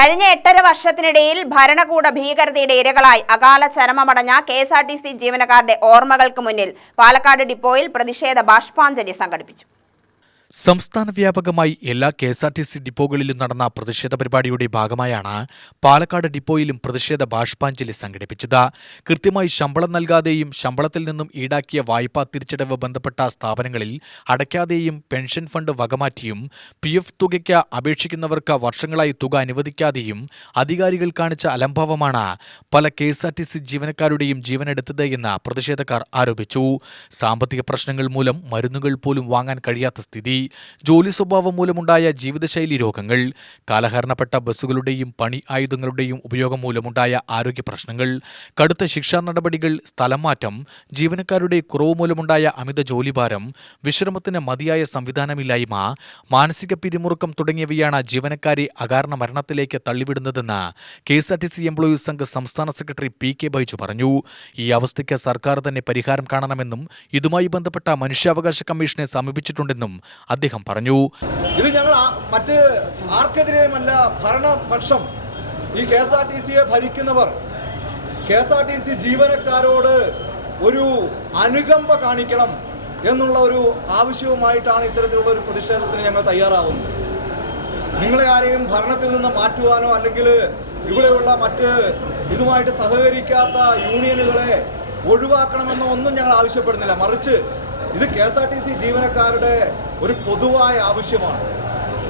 കഴിഞ്ഞ എട്ടര വർഷത്തിനിടയിൽ ഭരണകൂട ഭീകരതയുടെ ഇരകളായി അകാല ചരമമടഞ്ഞ K S R T C ജീവനക്കാരുടെ ഓർമ്മകൾക്ക് മുന്നിൽ പാലക്കാട് ഡിപ്പോയിൽ പ്രതിഷേധ ബാഷ്പാഞ്ജലി സംഘടിപ്പിച്ചു. സംസ്ഥാന വ്യാപകമായി എല്ലാ K S R T C ഡിപ്പോകളിലും നടന്ന പ്രതിഷേധ പരിപാടിയുടെ ഭാഗമായാണ് പാലക്കാട് ഡിപ്പോയിലും പ്രതിഷേധ ബാഷ്പാഞ്ജലി സംഘടിപ്പിച്ചത്. കൃത്യമായി ശമ്പളം നൽകാതെയും ശമ്പളത്തിൽ നിന്നും ഈടാക്കിയ വായ്പാ തിരിച്ചടവ് ബന്ധപ്പെട്ട സ്ഥാപനങ്ങളിൽ അടയ്ക്കാതെയും പെൻഷൻ ഫണ്ട് വകമാറ്റിയും പി എഫ് തുകയ്ക്ക് അപേക്ഷിക്കുന്നവർക്ക് വർഷങ്ങളായി തുക അനുവദിക്കാതെയും അധികാരികൾ കാണിച്ച അലംഭാവമാണ് പല K S R T C ജീവനക്കാരുടെയും ജീവനെടുത്തത് എന്ന് പ്രതിഷേധക്കാർ ആരോപിച്ചു. സാമ്പത്തിക പ്രശ്നങ്ങൾ മൂലം മരുന്നുകൾ പോലും വാങ്ങാൻ കഴിയാത്ത സ്ഥിതി. ജോലി സ്വഭാവം മൂലമുണ്ടായ ജീവിതശൈലി രോഗങ്ങൾ കാലഹരണപ്പെട്ട ബസ്സുകളുടെയും പണി ആയുധങ്ങളുടെയും ഉപയോഗം മൂലമുണ്ടായ ആരോഗ്യ പ്രശ്നങ്ങൾ കടുത്ത ശിക്ഷാ നടപടികൾ സ്ഥലം മാറ്റം ജീവനക്കാരുടെ കുറവ് മൂലമുണ്ടായ അമിത ജോലിഭാരം വിശ്രമത്തിന് മതിയായ സംവിധാനമില്ലായ്മ മാനസിക പിരിമുറുക്കം തുടങ്ങിയവയാണ് ജീവനക്കാരെ അകാരണ മരണത്തിലേക്ക് തള്ളിവിടുന്നതെന്ന് K S R T C employees Sangh സംസ്ഥാന സെക്രട്ടറി പി കെ ബൈജു പറഞ്ഞു. ഈ അവസ്ഥയ്ക്ക് സർക്കാർ തന്നെ പരിഹാരം കാണണമെന്നും ഇതുമായി ബന്ധപ്പെട്ട മനുഷ്യാവകാശ കമ്മീഷനെ സമീപിച്ചിട്ടുണ്ടെന്നും അദ്ദേഹം പറഞ്ഞു. ഇത് ഞങ്ങൾ മറ്റ് ആർക്കെതിരെയുമല്ല ഭരണപക്ഷം ഈ കെ എസ് ആർ ടി സിയെ ഭരിക്കുന്നവർ. K S R T C ജീവനക്കാരോട് ഒരു അനുകമ്പ കാണിക്കണം എന്നുള്ള ഒരു ആവശ്യവുമായിട്ടാണ് ഇത്തരത്തിലുള്ള ഒരു പ്രതിഷേധത്തിന് ഞങ്ങൾ തയ്യാറാവുന്നത്. നിങ്ങളെ ആരെയും ഭരണത്തിൽ നിന്ന് മാറ്റുവാനോ അല്ലെങ്കിൽ ഇവിടെയുള്ള മറ്റ് ഇതുമായിട്ട് സഹകരിക്കാത്ത യൂണിയനുകളെ ഒഴിവാക്കണമെന്നോ ഒന്നും ഞങ്ങൾ ആവശ്യപ്പെടുന്നില്ല. മറിച്ച് ഇത് K S R T C ജീവനക്കാരുടെ ഒരു പൊതുവായ ആവശ്യമാണ്.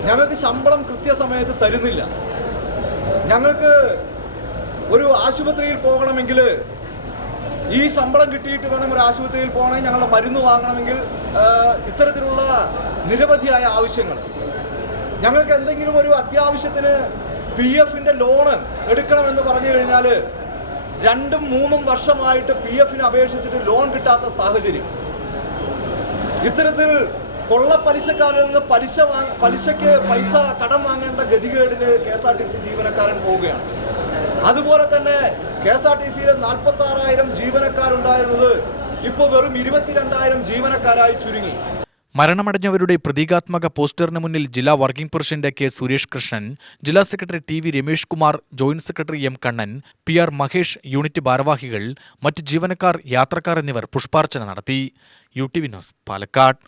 ഞങ്ങൾക്ക് ശമ്പളം കൃത്യസമയത്ത് തരുന്നില്ല. ഞങ്ങൾക്ക് ഒരു ആശുപത്രിയിൽ പോകണമെങ്കിൽ ഈ ശമ്പളം കിട്ടിയിട്ട് വേണം ഒരു ആശുപത്രിയിൽ പോകണമെങ്കിൽ ഞങ്ങളുടെ മരുന്ന് വാങ്ങണമെങ്കിൽ ഇത്തരത്തിലുള്ള നിരവധിയായ ആവശ്യങ്ങൾ. ഞങ്ങൾക്ക് എന്തെങ്കിലും ഒരു അത്യാവശ്യത്തിന് പി എഫിന്റെ ലോണ് എടുക്കണമെന്ന് പറഞ്ഞു കഴിഞ്ഞാൽ രണ്ടും മൂന്നും വർഷമായിട്ട് പി എഫിന് അപേക്ഷിച്ചിട്ട് ലോൺ കിട്ടാത്ത സാഹചര്യം. ഇത്തരത്തിൽ കൊള്ളപ്പലിശക്കാരിൽ നിന്ന് പലിശ വാങ്ങ പലിശയ്ക്ക് പൈസ കടം വാങ്ങേണ്ട ഗതികേടിന് K S R T C ജീവനക്കാരൻ പോവുകയാണ്. അതുപോലെ തന്നെ കെ എസ് ആർ ടി സിയിലെ നാൽപ്പത്തി ആറായിരം ജീവനക്കാരുണ്ടായിരുന്നത് ഇപ്പോൾ വെറും ഇരുപത്തിരണ്ടായിരം ജീവനക്കാരായി ചുരുങ്ങി. മരണമടഞ്ഞവരുടെ പ്രതീകാത്മക പോസ്റ്ററിന് മുന്നിൽ ജില്ലാ working president K Suresh Krishnan ജില്ലാ secretary T V Ramesh Kumar joint secretary M Kannan P R Mahesh unit ഭാരവാഹികൾ മറ്റ് ജീവനക്കാർ യാത്രക്കാർ എന്നിവർ പുഷ്പാർച്ചന നടത്തി. U T V news Palakkad.